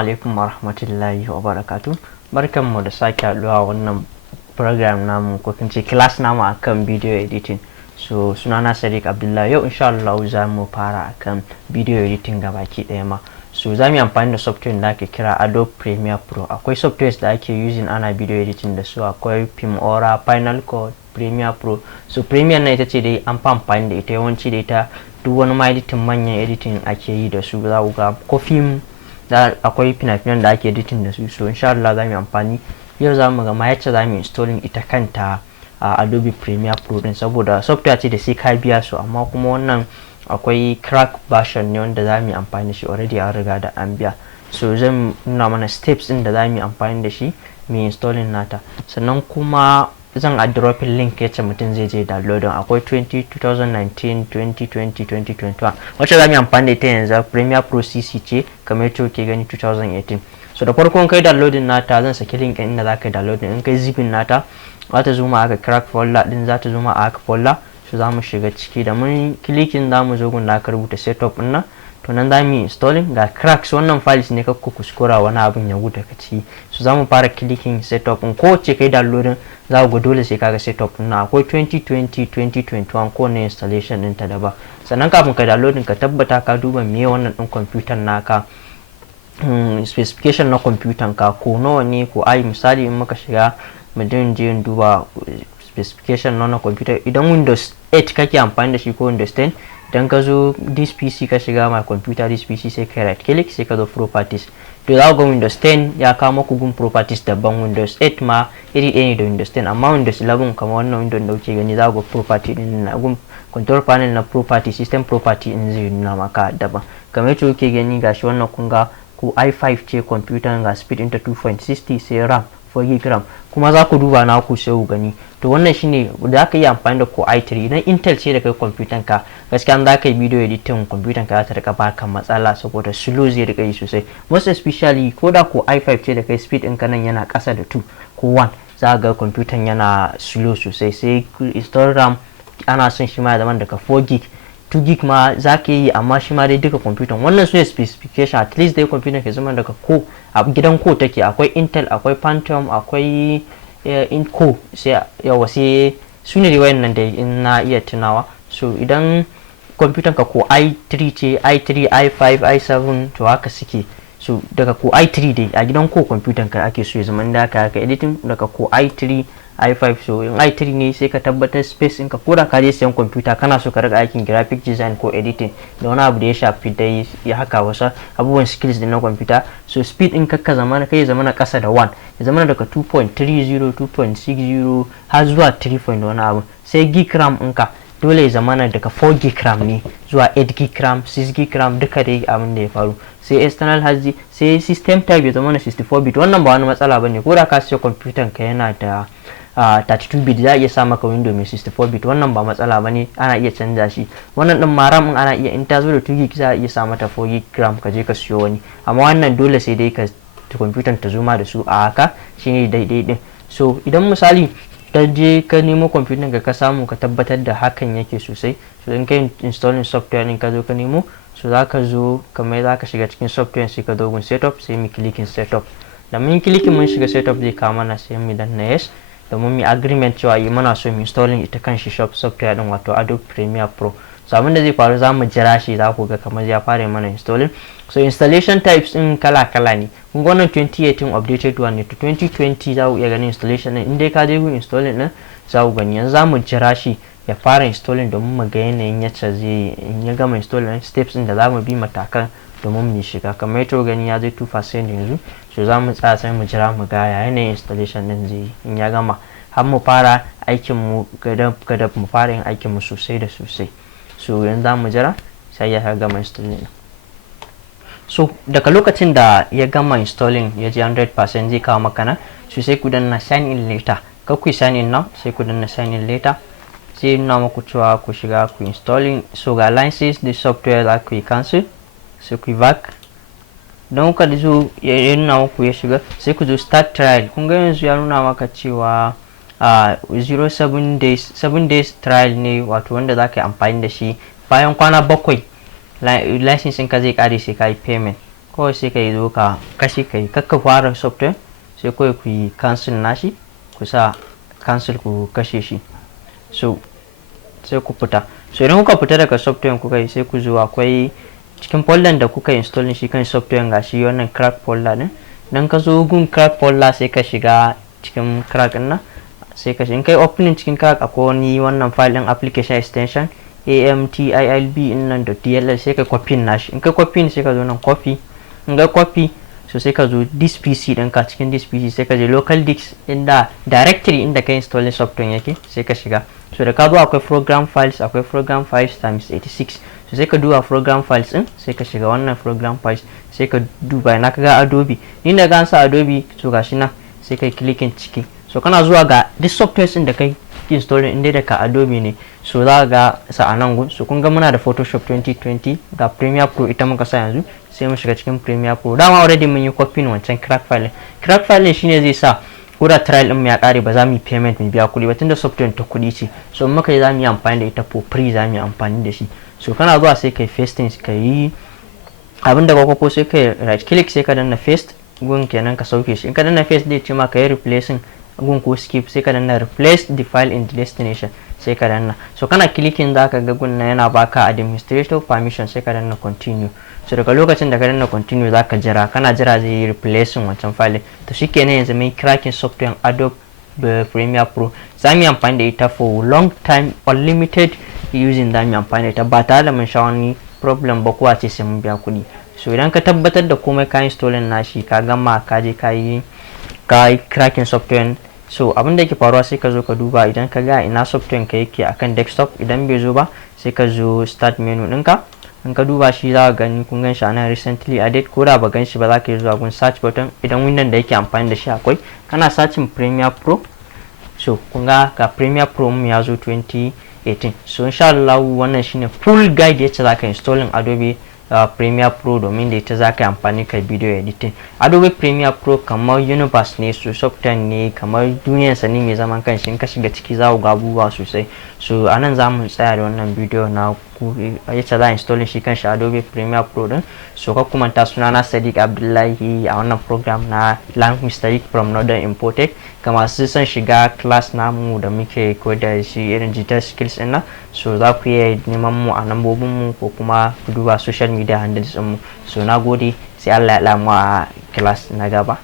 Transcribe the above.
alaikum warahmatullahi wabarakatuh. Barkanmu da sake haɗuwa wannan program namu ko kince class namu akan video editing. So sunana Sadiq Abdullahi, yau insha Allah za mu fara akan video editing gabaki ɗaya ma. So za mu yi amfani da software da ake kira Adobe Premiere Pro. Akwai softwares da ake using ana video editing da su, akwai Filmora, Final Cut, Premiere Pro. So Premiere na ita ce dai an fi amfani da ita, yawanci da ita duk wani ma editing manyan editing ake yi da su, za ku ga ko film da akwai fina-finan da ake editing da su. So insha Allah za mu yi amfani yau za mu ga ma yacce za mu installing ita kanta a Adobe Premiere Pro din, saboda software ce da sai ka biya su, amma kuma wannan akwai crack version ne wanda za mu yi amfani da shi already an riga da an biya. So zan nuna mana steps din da za mu yi amfani da shi mu installing nata, sannan kuma zan a dropping link yace mutum zai je downloading. Akwai 2019, 2020, 2021 wacce za mu yi amfani da ita yanzu Premiere Pro CC ce kamar yadda kuke gani 2018. So da farko kai downloading nata zan saki link inda za ka yi downloading. In kai zipping nata za ta zo ma aka crack folder din, za ta zo ma aka folder. So za mu shiga ciki, da mun clicking za mu zo gun da aka rubuta setup din nan, to nan za mu yi installing. Ga cracks, wannan files ne kakku kuskura wani abin ya gudu ka ci. So za mu fara clicking setup din, ko ce kai downloading za ku ga dole sai kaga setup din nan. Akwai 2020, 2021 ko ne installation din ta daban. Sannan kafin ka downloading ka tabbata ka duba me wannan din computer naka, specification na computer ka ko nawa ne, ko ai misali in muka shiga mu je duba specification na computer. Idan Windows 8 kake amfani da shi ko Windows 10, idan ka zo this PC ka shiga my computer this PC sai ka right click sai ka zo properties. To za ga Windows 10 ya kawo maku gun properties daban, Windows 8 ma iri ɗaya ne da Windows 10, amma Windows 11 kamar wannan Windows da kuke gani za ga property din na gun control panel na property, system property in zai nuna maka daban. Kamar yadda kuke gani gashi wannan kun ga ko i5 ce computer, ga speed into 2.60 sai RAM 4GB RAM, kuma za ku duba na ku sai ku gani. To wannan shine da aka yi amfani da ko i3. Idan Intel ce da kai computer ka, gaskiya za ka yi video editing computer ka za ta rika baka matsala saboda slow zai rika yi sosai, most especially ko da ko i5 ce da kai speed ɗinka nan yana ƙasa da 2 ko 1, za ga computer yana slow sosai. Sai install RAM ana son shi ma zaman daga 4GB 2GB ma za ka yi, amma shi ma dai duka computer wannan su ne specification. At least dai computer ke zama daga ko a gidan ko take, akwai Intel, akwai Phantom, akwai Inco, sai yawa sai su ne dai wayannan dai in na iya tunawa. So idan computer ka ko i3 ce, i3, i5, i7 to haka suke. So daga ko i3 dai a gidan ko computer ka ake so ya zama da haka editing daga ko i3 i5. So in i3 ne sai ka tabbatar space ɗinka, ko da ka je siyan computer kana so ka riga aikin graphic design ko editing da wani abu da ya shafi dai ya haka wasu abubuwan skills din na computer. So speed ɗin ka zama kai zama na ƙasa da 1, ya zama daga 2.30, 2.60 har zuwa 3 point wani abu. Sai gig RAM ɗinka dole ya zama daga 4GB RAM ne zuwa 8GB RAM, 6GB RAM, duka dai abin da ya faru. Sai external hard disk, sai system type ya zama 64 bit. Wannan ba wani matsala bane, ko da ka siya computer ka yana da 32 bit za a iya sa maka window mai 64 bit, wannan ba matsala bane, ana iya canza shi. Wannan din ma RAM ana iya, in ta zo da 2GB za a iya sa mata 4GB RAM ka je ka siyo wani, amma wannan dole sai dai ka computer ta zo ma da su a haka shine daidai din. So idan misali ta je ka nemo computer ka samu ka tabbatar da hakan yake sosai. So in kai installing software din ka zo ka nemo, so za ka zo kamar za ka shiga cikin software sai ka zo gun setup, sai mu clicking setup. Da mun clicking mun shiga setup zai kawo mana, sai mu danna yes domin mu agreement cewa yi muna so mu installing ita kan shi software din wato Adobe Premiere Pro. So abin da zai faru za mu jira shi, za ku ga kamar ya fara mana installing. So installation types din kala ne, kun ga wannan 2018 updated one ne, to 2020 za ku iya ganin installation din. In dai ka je gun installing din za ku gani. Yanzu za mu jira shi ya fara installing domin mu ga yanayin yacce zai, in ya gama installing steps din da za mu bi matakan domin mu shiga. Kamar yadda gani ya zai 2% yanzu, so za mu tsaya sai mu jira mu ga yanayin installation din zai yi. In ya gama har mu fara aikin mu gadab mu fara yin aikin mu sosai da sosai. So yanzu za mu jira sai ya gama installing. So daga lokacin da ya gama installing ya ji 100% zai kawo maka nan, so sai ku danna sign in later. Kar ku sign in now, sai ku danna sign in later, sai nuna muku cewa ku shiga ku installing. So ga license the software za ku yi cancel, sai ku yi back. Don kuka zo ya nuna muku ya shiga, sai ku zo start trial. Kun ga yanzu ya nuna maka cewa 07 days 7 days trial ne, wato wanda za ka yi amfani da shi bayan kwana 7 license ka zai kare sai ka yi payment. kawai sai ka yi zo ka kashe kai kakka fara software sai kawai ku yi cancel nashi ku sa cancel ku kashe shi. So sai ku fita. So idan kuka fita daga software kuka yi sai ku zo akwai cikin folder da kuka install shi kan software gashi wannan crack folder din. Dan ka zo gun crack folder sai ka shiga cikin crack din nan sai ka in kai opening cikin crack akwai wani wannan file din application extension amtilb nan .dll sai ka copy nashi. In ka copy sai ka zo nan copy, in ga copy so sai ka zo this pc ɗinka cikin this pc sai ka je local disk inda directory inda ka install software yake sai ka shiga. So da ka zo akwai program files times 86 so sai ka duba program files din sai ka shiga wannan program files sai ka duba na ka ga adobe ni da ga sa adobe so gashi nan sai kai clicking ciki. So kana zuwa ga this software din da kai install inda da ka adobe ne so za ga sa anan gun. So kun ga muna da photoshop 2020 ga premiere pro ita muka sa yanzu sai mu shiga cikin premiere pro. Dama already mun yi copy wancan crack file shine zai sa kura trial din mu ya kare ba za mu yi payment mu biya kuɗi ba tunda software ta kuɗi ce. So in muka yi za mu yi amfani da ita for free za mu yi amfani da shi. So kana zuwa sai kai pasting ka yi abin da ka sai kai right click sai ka danna paste gun kenan ka sauke shi. In ka danna paste zai ce ma ka yi replacing gun ko skip sai ka danna replace the file in the destination sai ka danna. So kana clicking za ka ga gun yana baka administrator permission sai ka danna continue. So daga lokacin da ka danna continue za ka jira kana jira zai yi replacing wancan file. To shikenan yanzu mai cracking software Adobe Premiere Pro za mu yi amfani da ita for long time unlimited using za mu yi amfani da ita ba tare da mun sha wani problem ba ko a ce sai mun biya kuɗi. So idan ka tabbatar da komai ka installing nashi ka gama ka je ka yi cracking software. So abin da yake faruwa sai ka zo ka duba idan ka ga ina software ka yake akan desktop idan bai zo ba sai ka zo start menu ɗinka. In ka duba shi za ka gani kun gan shi anan recently added ko da ba gan shi ba za ka yi zuwa gun search button idan window da yake amfani da shi akwai kana searching Premiere Pro. So kun ga Premiere Pro mu ya zo 2018. So insha Allah wannan shine full guide yace za ka installing Adobe Premiere Pro domin da ita za ka yi amfani ka video editing. Adobe Premiere Pro kamar universe ne su software ne kamar duniyar sa ne mai zaman kanshi in ka shiga ciki za ku ga abubuwa sosai. So anan za mu tsaya da wannan video na ku yace za a installing shi kanshi Adobe Premiere Pro din. So ka kuma ta sunana Sadiq Abdullahi a wannan program na Language Sadiq from Northern Impotech. Ga masu son shiga class namu da muke koyar da shi irin digital skills din nan so za ku iya neman mu a lambobin mu ko kuma ku duba social media handles mu. So na gode sai Allah ya lamu a class na gaba.